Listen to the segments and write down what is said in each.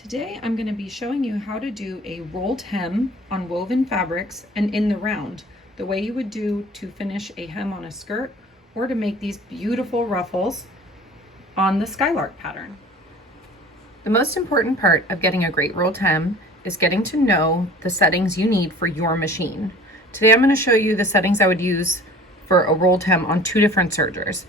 Today I'm going to be showing you how to do a rolled hem on woven fabrics and in the round, the way you would do to finish a hem on a skirt or to make these beautiful ruffles on the skylark pattern. The most important part of getting a great rolled hem is getting to know the settings you need for your machine. Today I'm going to show you the settings I would use for a rolled hem on two different sergers.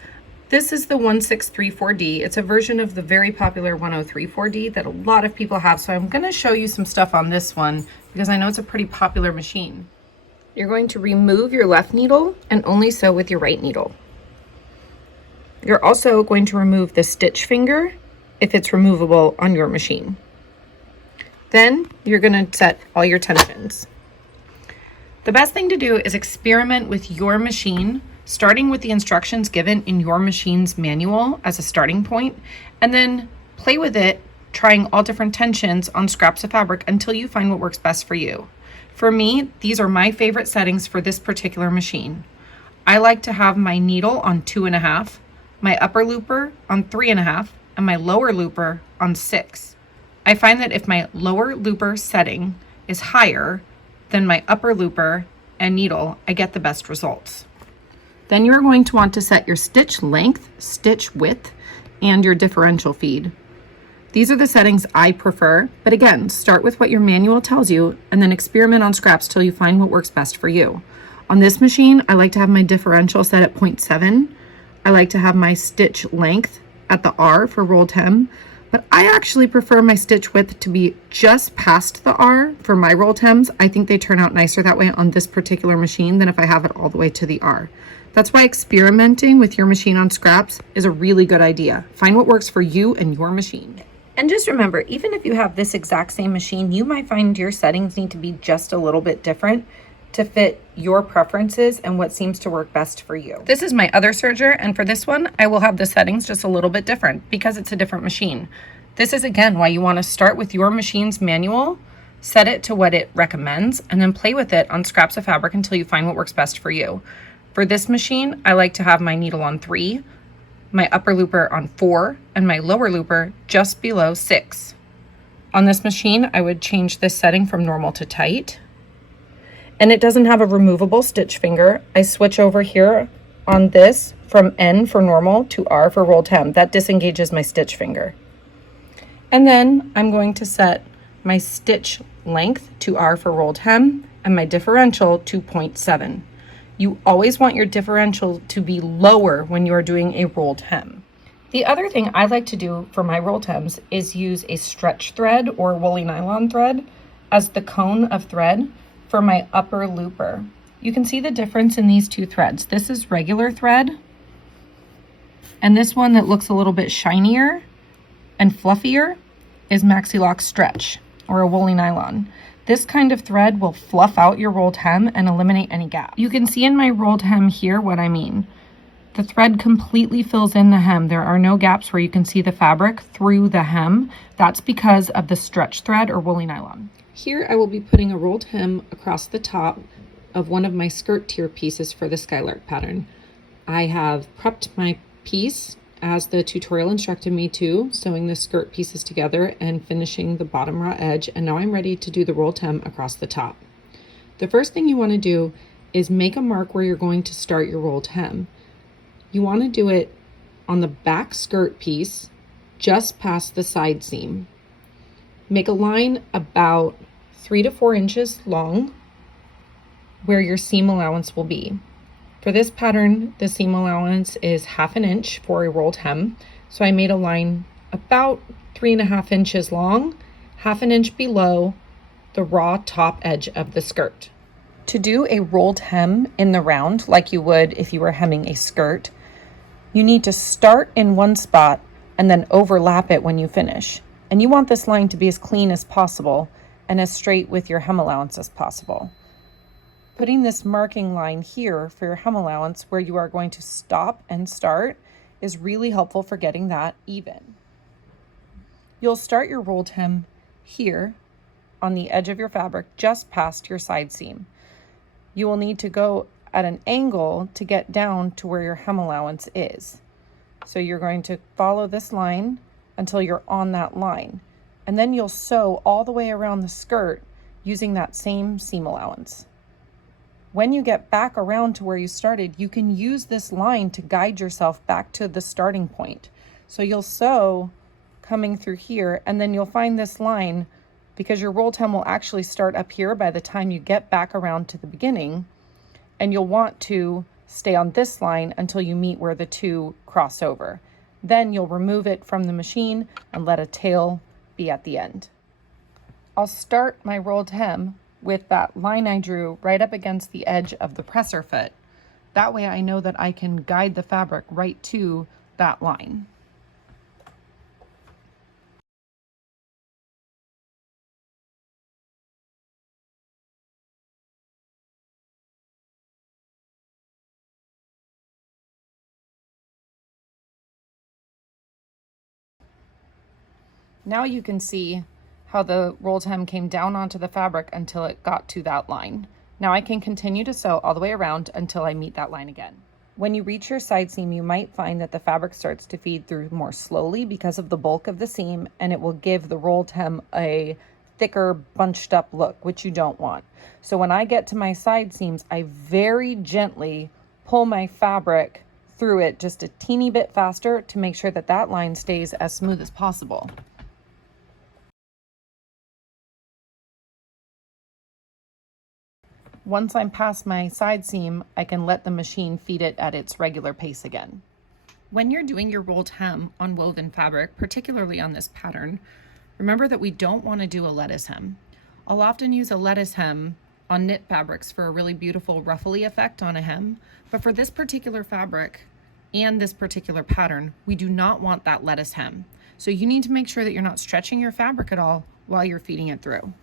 This is the 1634D. It's a version of the very popular 1034D that a lot of people have. So I'm going to show you some stuff on this one because I know it's a pretty popular machine. You're going to remove your left needle and only sew with your right needle. You're also going to remove the stitch finger if it's removable on your machine. Then you're going to set all your tensions. The best thing to do is experiment with your machine, starting with the instructions given in your machine's manual as a starting point, and then play with it, trying all different tensions on scraps of fabric until you find what works best for you. For me, these are my favorite settings for this particular machine. I like to have my needle on 2.5, my upper looper on 3.5, and my lower looper on 6. I find that if my lower looper setting is higher than my upper looper and needle, I get the best results. Then you're going to want to set your stitch length, stitch width, and your differential feed. These are the settings I prefer, but again, start with what your manual tells you and then experiment on scraps till you find what works best for you. On this machine, I like to have my differential set at 0.7. I like to have my stitch length at the R for rolled hem, but I actually prefer my stitch width to be just past the R for my rolled hems. I think they turn out nicer that way on this particular machine than if I have it all the way to the R. That's why experimenting with your machine on scraps is a really good idea. Find what works for you and your machine. And just remember, even if you have this exact same machine, you might find your settings need to be just a little bit different to fit your preferences and what seems to work best for you. This is my other serger, and for this one, I will have the settings just a little bit different because it's a different machine. This is, again, why you want to start with your machine's manual, set it to what it recommends, and then play with it on scraps of fabric until you find what works best for you. For this machine, I like to have my needle on 3, my upper looper on 4, and my lower looper just below 6. On this machine, I would change this setting from normal to tight. And it doesn't have a removable stitch finger. I switch over here on this from N for normal to R for rolled hem. That disengages my stitch finger. And then I'm going to set my stitch length to R for rolled hem and my differential to 0.7. You always want your differential to be lower when you are doing a rolled hem. The other thing I like to do for my rolled hems is use a stretch thread or woolly nylon thread as the cone of thread for my upper looper. You can see the difference in these two threads. This is regular thread, and this one that looks a little bit shinier and fluffier is Maxi-Lock stretch or a woolly nylon. This kind of thread will fluff out your rolled hem and eliminate any gap. You can see in my rolled hem here what I mean. The thread completely fills in the hem. There are no gaps where you can see the fabric through the hem. That's because of the stretch thread or woolly nylon. Here I will be putting a rolled hem across the top of one of my skirt tier pieces for the skylark pattern. I have prepped my piece as the tutorial instructed me to, sewing the skirt pieces together and finishing the bottom raw edge, and now I'm ready to do the rolled hem across the top. The first thing you want to do is make a mark where you're going to start your rolled hem. You want to do it on the back skirt piece just past the side seam. Make a line about 3 to 4 inches long where your seam allowance will be. For this pattern, the seam allowance is 1/2 inch for a rolled hem. So I made a line about 3.5 inches long, 1/2 inch below the raw top edge of the skirt. To do a rolled hem in the round, like you would if you were hemming a skirt, you need to start in one spot and then overlap it when you finish. And you want this line to be as clean as possible and as straight with your hem allowance as possible. Putting this marking line here for your hem allowance where you are going to stop and start is really helpful for getting that even. You'll start your rolled hem here on the edge of your fabric just past your side seam. You will need to go at an angle to get down to where your hem allowance is. So you're going to follow this line until you're on that line. and then you'll sew all the way around the skirt using that same seam allowance. When you get back around to where you started, you can use this line to guide yourself back to the starting point. So you'll sew coming through here, and then you'll find this line, because your rolled hem will actually start up here by the time you get back around to the beginning, and you'll want to stay on this line until you meet where the two cross over. Then you'll remove it from the machine and let a tail be at the end. I'll start my rolled hem with that line I drew right up against the edge of the presser foot. That way I know that I can guide the fabric right to that line. Now you can see how the rolled hem came down onto the fabric until it got to that line. Now I can continue to sew all the way around until I meet that line again. When you reach your side seam, you might find that the fabric starts to feed through more slowly because of the bulk of the seam, and it will give the rolled hem a thicker, bunched up look, which you don't want. So when I get to my side seams, I very gently pull my fabric through it just a teeny bit faster to make sure that that line stays as smooth as possible. Once I'm past my side seam, I can let the machine feed it at its regular pace again. When you're doing your rolled hem on woven fabric, particularly on this pattern, remember that we don't want to do a lettuce hem. I'll often use a lettuce hem on knit fabrics for a really beautiful ruffly effect on a hem, but for this particular fabric and this particular pattern, we do not want that lettuce hem. So you need to make sure that you're not stretching your fabric at all while you're feeding it through.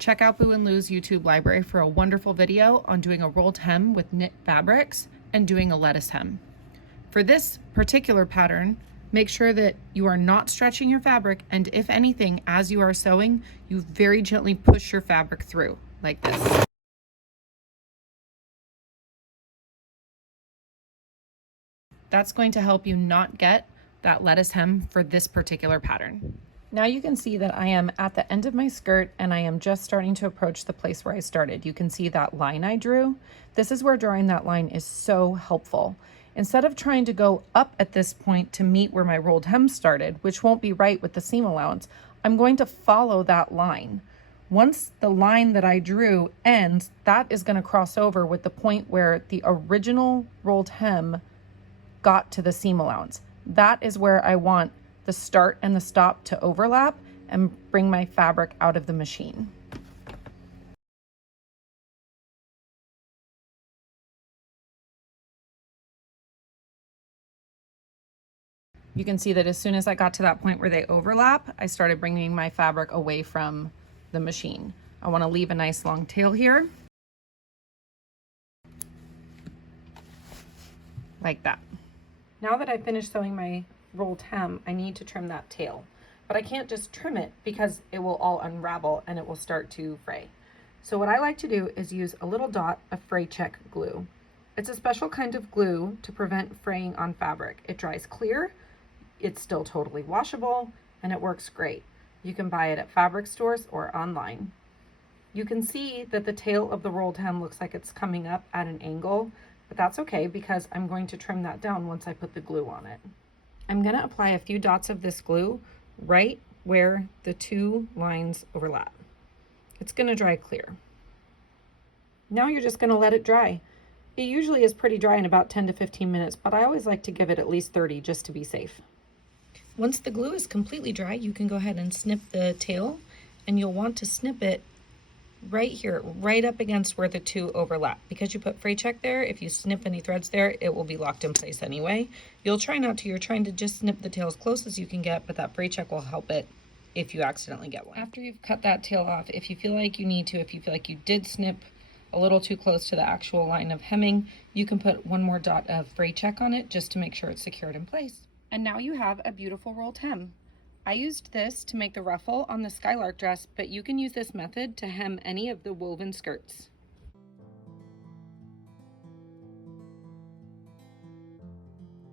Check out Boo and Lou's YouTube library for a wonderful video on doing a rolled hem with knit fabrics and doing a lettuce hem. For this particular pattern, make sure that you are not stretching your fabric, and if anything, as you are sewing, you very gently push your fabric through, like this. That's going to help you not get that lettuce hem for this particular pattern. Now you can see that I am at the end of my skirt and I am just starting to approach the place where I started. You can see that line I drew. This is where drawing that line is so helpful. Instead of trying to go up at this point to meet where my rolled hem started, which won't be right with the seam allowance, I'm going to follow that line. Once the line that I drew ends, that is going to cross over with the point where the original rolled hem got to the seam allowance. That is where I want the start and the stop to overlap and bring my fabric out of the machine. You can see that as soon as I got to that point where they overlap, I started bringing my fabric away from the machine. I want to leave a nice long tail here, like that. Now that I've finished sewing my rolled hem, I need to trim that tail, but I can't just trim it because it will all unravel and it will start to fray. So what I like to do is use a little dot of Fray Check glue. It's a special kind of glue to prevent fraying on fabric. It dries clear, it's still totally washable, and it works great. You can buy it at fabric stores or online. You can see that the tail of the rolled hem looks like it's coming up at an angle, but that's okay because I'm going to trim that down once I put the glue on it. I'm going to apply a few dots of this glue right where the two lines overlap. It's going to dry clear. Now you're just going to let it dry. It usually is pretty dry in about 10 to 15 minutes, but I always like to give it at least 30 just to be safe. Once the glue is completely dry, you can go ahead and snip the tail, and you'll want to snip it right here, right up against where the two overlap. Because you put Fray Check there, if you snip any threads there, it will be locked in place anyway. You'll try not to, you're trying to just snip the tail as close as you can get, but that Fray Check will help it if you accidentally get one. After you've cut that tail off, if you feel like you need to, if you feel like you did snip a little too close to the actual line of hemming, you can put one more dot of Fray Check on it just to make sure it's secured in place. And now you have a beautiful rolled hem. I used this to make the ruffle on the Skylark dress, but you can use this method to hem any of the woven skirts.